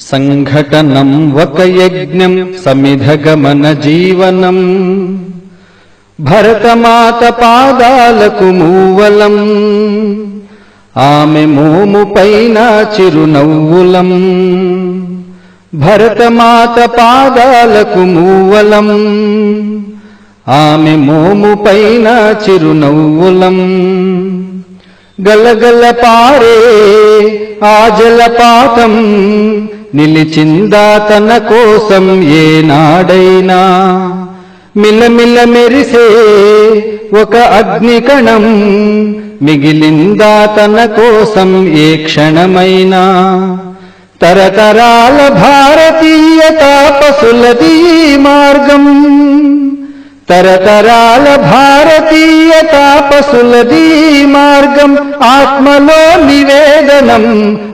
సంఘటనం ఒక యజ్ఞం సమిధగమన జీవనం భరతమాత పాదాలకు మూవలం ఆమె మోము పైన చిరునవ్వులం భరతమాత పాదాలకు మూవలం ఆమె మోము పైన చిరునవ్వులం గలగల పారే ఆ జలపాతం నిలిచిందా తన కోసం ఏనాడైనా మిలమిల మెరిసే ఒక అగ్నికణం మిగిలిందా తన కోసం ఏ క్షణమైనా తరతరాల భారతీయ తాపసులది మార్గం తరతరాల భారతీయ తాపసులది మార్గం ఆత్మలో నివేదనం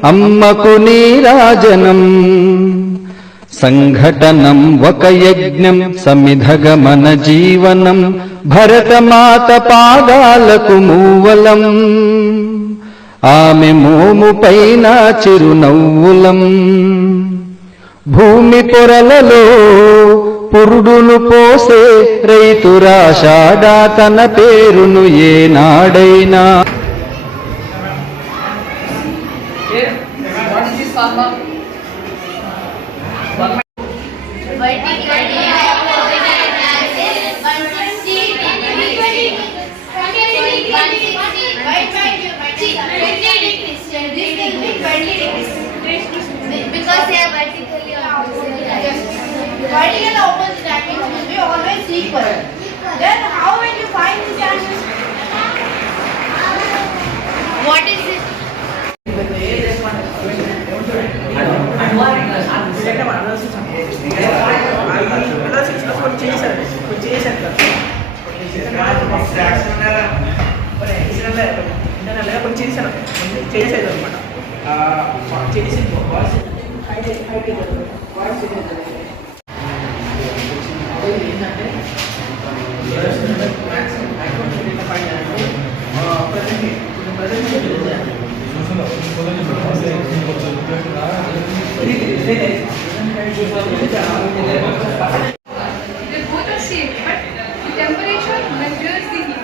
అమ్మకు నీరాజనం సంఘటనం ఒక యజ్ఞం సమిధగమన జీవనం భరతమాత పాదాలకు మూవలం ఆమె మోము పైన చిరునవ్వులం భూమి పొరలలో పురుడును పోసే రైతురాషాఢా తన పేరును ఏనాడైనా Vertical opposite angles will be always equal. Then how will you find this angle? What is it? They both are same, but the temperature measures the heat.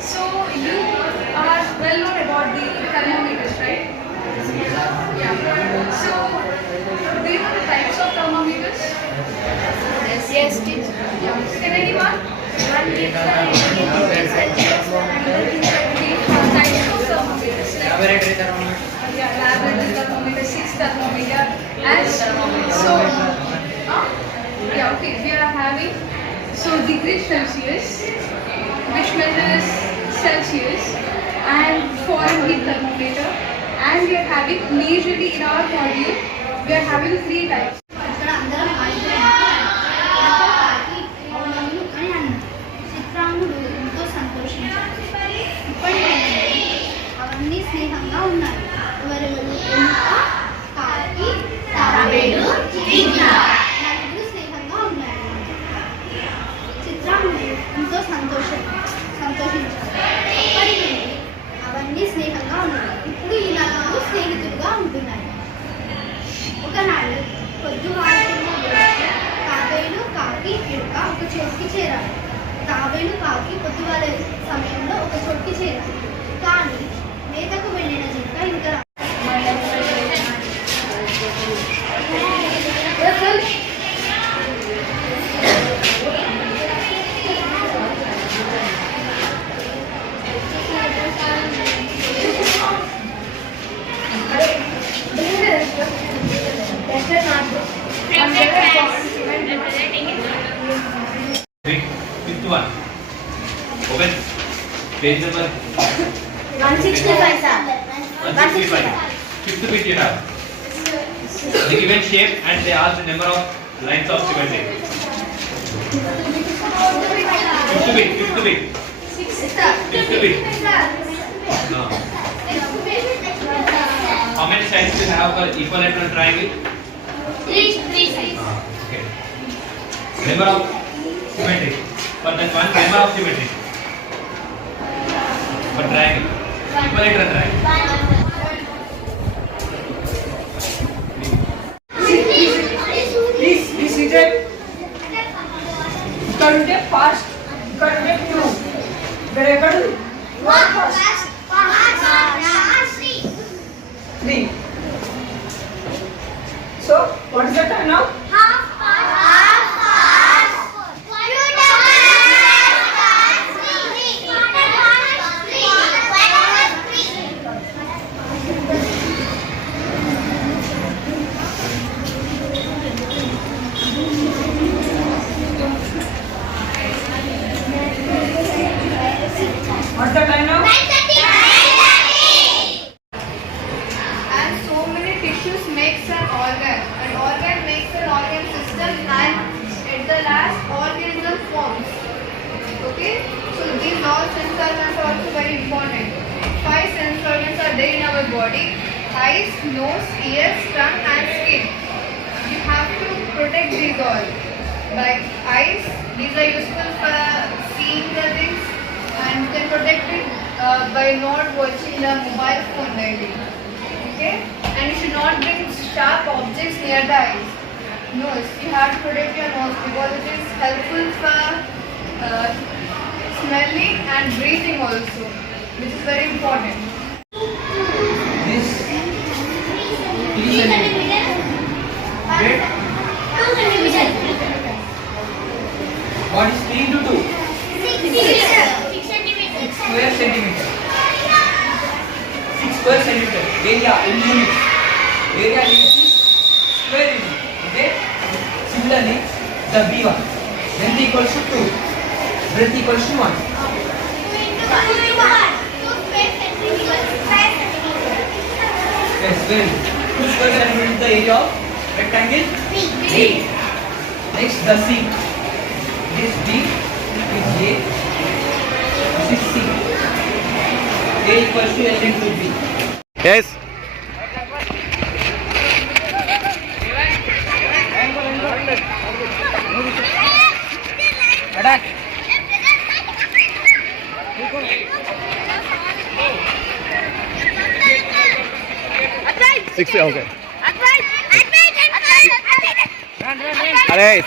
So you are well known about the thermometers, right? Yeah. So do you know the types of thermometers? Yes, teacher. Yeah. Can anyone? The types of thermometers. Laboratory thermometer. Yeah, laboratory thermometer, 6 thermometer, and so yeah, okay, we are having degrees Celsius, which measures Celsius, and foreign heat thermometer, and we are having majorly in our module we are having 3 types. స్నేహంగా ఉన్నారు ఎవరెవరు కాకి తాబేలు నలుగురు స్నేహంగా ఉన్నారు చిత్రాన్ని ఎంతో సంతోషించారు అప్పటి నుండి అవన్నీ స్నేహంగా ఉన్నాయి ఇప్పుడు ఈ నలుగురు స్నేహితులుగా ఉంటున్నారు ఒకనాడు పొద్దువారుతున్న తాబేలు కాకి పిడక ఒక చోటుకి చేరారు తాబేలు కాకి పొద్దువారే సమయంలో ఒక చోటుకి చేరారు కానీ మేతకు వెళ్ళిన జింక ఇంకా Fifth one. Open. Page number 165 sir. 165. Fifth bit you have. The given shape and they ask the number of lines of symmetry. Fifth bit. Fifth bit. No. How many sides do you have for equilateral triangle? 3 sides. Okay. Number of symmetry. For that one, number of symmetry. For triangle. Equilateral triangle. What now? What's the time now? And so many tissues makes an organ makes an organ system, and at the last organism forms. Okay, so these all sense organs are also very important. 5 sense organs are there in our body: eyes, nose, ears, tongue and skin. You have to protect these all. Like eyes, these are useful for seeing the things, and you can protect it by not watching the mobile phone daily. Okay, and you should not bring sharp objects near the eyes. Nose, you have to protect your nose because it is helpful for smelling and breathing also, which is very important. This 3 centimeter. Weight? What is 3 into 2? 6 square centimeter. 6 square centimeter. Area in units. Area units is square unit. Okay? Similarly, the B1. Length equals to 2. Breadth equals to 1. Yes, very good. 2 square centimeter is the area of rectangle B. Next, the C. This B is A. This is C. A equals to L into B. Yes. Attack. 6 okay. अरे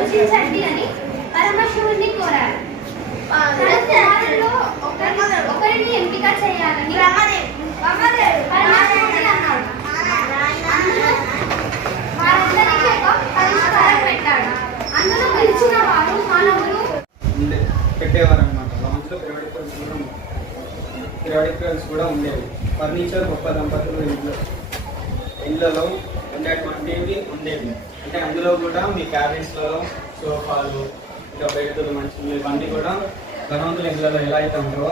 రక్షించండి అని పరమశివుడిని కోరారు. వారిలో ఒకరిని ఎంపిక చేయాలని పరమశివుడు అన్నాడు. వారందరికీ ఒక పరిష్కారం పెట్టాడు. అందులో పిలిచిన వారు మానవులు పెట్టేవారు అనమాట. లాంచ్లో పిరియాడికల్స్ కూడా ఉండేవి. ఫర్నిచర్ గొప్ప దంపతులు ఇంట్లో ఇళ్ళలో ఉండేటువంటివి ఉండేవి. అంటే అందులో కూడా మీ క్యాబిన్స్లలో సోఫాలు ఇంకా బెడ్లు మంచిలు ఇవన్నీ కూడా ధనవంతుల ఇళ్ళలో ఎలా అయితే ఉంటారో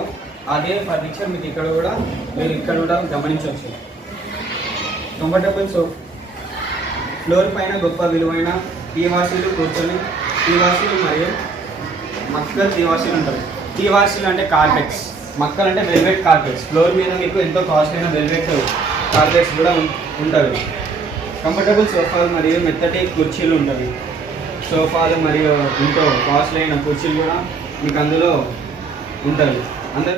అదే ఫర్నిచర్ మీకు ఇక్కడ కూడా మీరు ఇక్కడ కూడా గమనించవచ్చు. కంఫర్టబుల్ ఫ్లోర్ పైన గొప్ప విలువైన టీవాసీలు కూర్చొని టీవాసీలు మరియు మక్కల్ టీవాసీలు ఉంటారు. టీవాసీలు అంటే కార్పెట్స్, మక్కలు అంటే వెల్వెట్ కార్పెట్స్. ఫ్లోర్ మీద మీకు ఎంతో కాస్ట్ అయిన వెల్వెట్ కార్పెట్స్ కూడా ఉంటాయి. కంఫర్టబుల్ సోఫాలు మరియు మెత్తటి కుర్చీలు ఉంటాయి. సోఫాలు మరియు ఎంతో కాస్ట్లీ అయిన కుర్చీలు కూడా మీకు అందులో ఉంటాయి. అందరూ